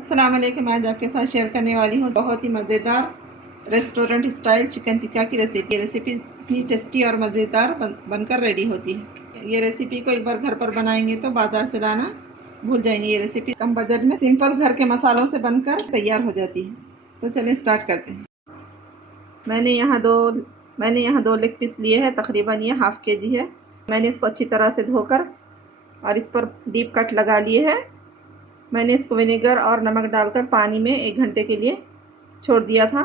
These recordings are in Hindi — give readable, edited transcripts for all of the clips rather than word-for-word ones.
अस्सलाम वालेकुम। आज आपके साथ शेयर करने वाली हूँ बहुत ही मज़ेदार रेस्टोरेंट स्टाइल चिकन टिक्का की रेसिपी। रेसिपी इतनी टेस्टी और मज़ेदार बनकर रेडी होती है। ये रेसिपी को एक बार घर पर बनाएंगे तो बाज़ार से लाना भूल जाएंगे। ये रेसिपी कम बजट में सिंपल घर के मसालों से बनकर तैयार हो जाती है। तो चलिए स्टार्ट करते हैं। मैंने यहाँ दो लेग पीस लिए हैं, तकरीबन ये हाफ़ केजी है। मैंने इसको अच्छी तरह से धोकर और इस पर डीप कट लगा लिए है। मैंने इसको विनेगर और नमक डालकर पानी में 1 घंटे के लिए छोड़ दिया था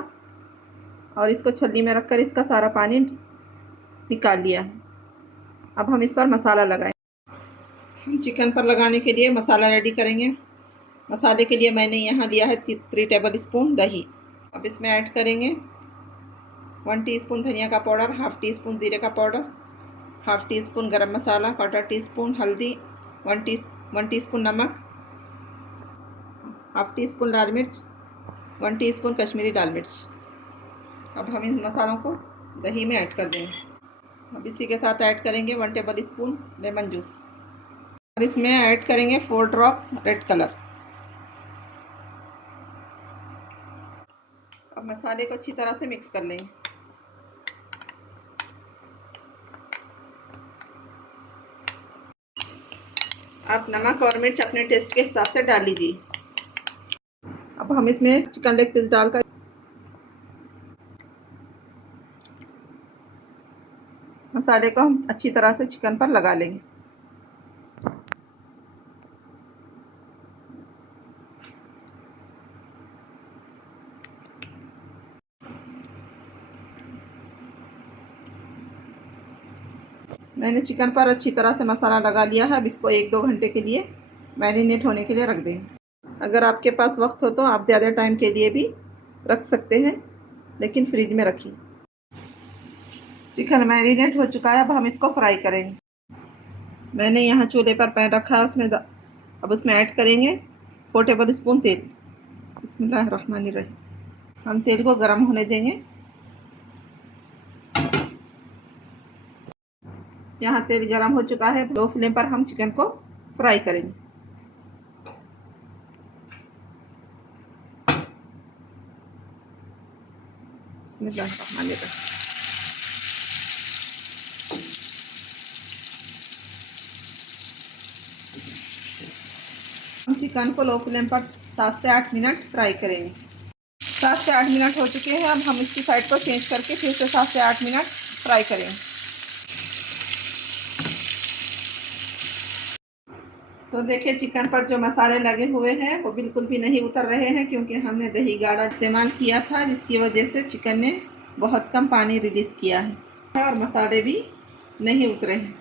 और इसको छलनी में रखकर इसका सारा पानी निकाल लिया है। अब हम इस पर मसाला लगाएं। हम चिकन पर लगाने के लिए मसाला रेडी करेंगे। मसाले के लिए मैंने यहाँ लिया है 3 टेबल स्पून दही। अब इसमें ऐड करेंगे 1 टीस्पून धनिया का पाउडर, हाफ़ टी स्पून जीरे का पाउडर, हाफ़ टी स्पून गरम मसाला, 1/4 टीस्पून हल्दी, 1 टीस्पून नमक, हाफ़ टी स्पून लाल मिर्च, 1 टीस्पून कश्मीरी लाल मिर्च। अब हम इन मसालों को दही में ऐड कर देंगे। अब इसी के साथ ऐड करेंगे 1 टेबल स्पून लेमन जूस और इसमें ऐड करेंगे 4 ड्रॉप्स रेड कलर। अब मसाले को अच्छी तरह से मिक्स कर लेंगे। आप नमक और मिर्च अपने टेस्ट के हिसाब से डाल लीजिए। अब हम इसमें चिकन लेग पीस डालकर मसाले को हम अच्छी तरह से चिकन पर लगा लेंगे। मैंने चिकन पर अच्छी तरह से मसाला लगा लिया है। अब इसको 1-2 घंटे के लिए मैरिनेट होने के लिए रख देंगे। अगर आपके पास वक्त हो तो आप ज़्यादा टाइम के लिए भी रख सकते हैं, लेकिन फ्रिज में रखिए। चिकन मैरिनेट हो चुका है। अब हम इसको फ्राई करेंगे। मैंने यहाँ चूल्हे पर पैन रखा है, अब उसमें ऐड करेंगे 4 टेबल स्पून तेल। बिस्मिल्लाहिर्रहमानिर्रहीम। हम तेल को गर्म होने देंगे। यहाँ तेल गर्म हो चुका है। लो फ्लेम पर हम चिकन को फ्राई करेंगे। बिस्मिल्लाहिर्रहमानिर्रहीम। हम चिकन को लो फ्लेम पर 7 से 8 मिनट फ्राई करेंगे। 7 से 8 मिनट हो चुके हैं। अब हम इसकी साइड को चेंज करके फिर से 7 से 8 मिनट फ्राई करेंगे। तो देखिए चिकन पर जो मसाले लगे हुए हैं वो बिल्कुल भी नहीं उतर रहे हैं, क्योंकि हमने दही गाढ़ा इस्तेमाल किया था, जिसकी वजह से चिकन ने बहुत कम पानी रिलीज़ किया है और मसाले भी नहीं उतरे हैं।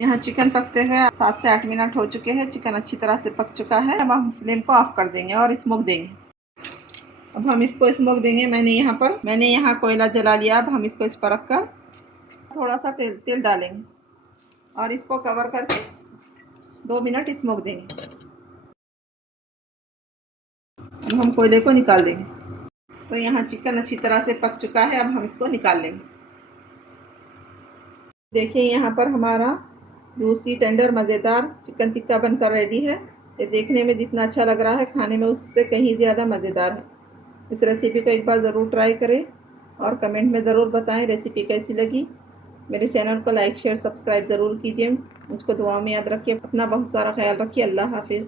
यहाँ चिकन पकते हुए 7 से 8 मिनट हो चुके हैं। चिकन अच्छी तरह से पक चुका है। अब हम फ्लेम को ऑफ कर देंगे और स्मोक देंगे। अब हम इसको स्मोक देंगे। मैंने यहाँ कोयला जला लिया। अब हम इसको इस पर रखकर थोड़ा सा तेल डालेंगे और इसको कवर करके 2 मिनट स्मोक देंगे। अब हम कोयले को निकाल देंगे। तो यहाँ चिकन अच्छी तरह से पक चुका है। अब हम इसको निकाल लेंगे। देखिए यहाँ पर हमारा जूसी टेंडर मज़ेदार चिकन टिक्का बनकर रेडी है। ये देखने में जितना अच्छा लग रहा है, खाने में उससे कहीं ज़्यादा मज़ेदार है। इस रेसिपी को एक बार ज़रूर ट्राई करें और कमेंट में ज़रूर बताएं रेसिपी कैसी लगी। मेरे चैनल को लाइक शेयर सब्सक्राइब ज़रूर कीजिए। मुझको दुआ में याद रखिए। अपना बहुत सारा ख्याल रखिए। अल्लाह हाफिज़।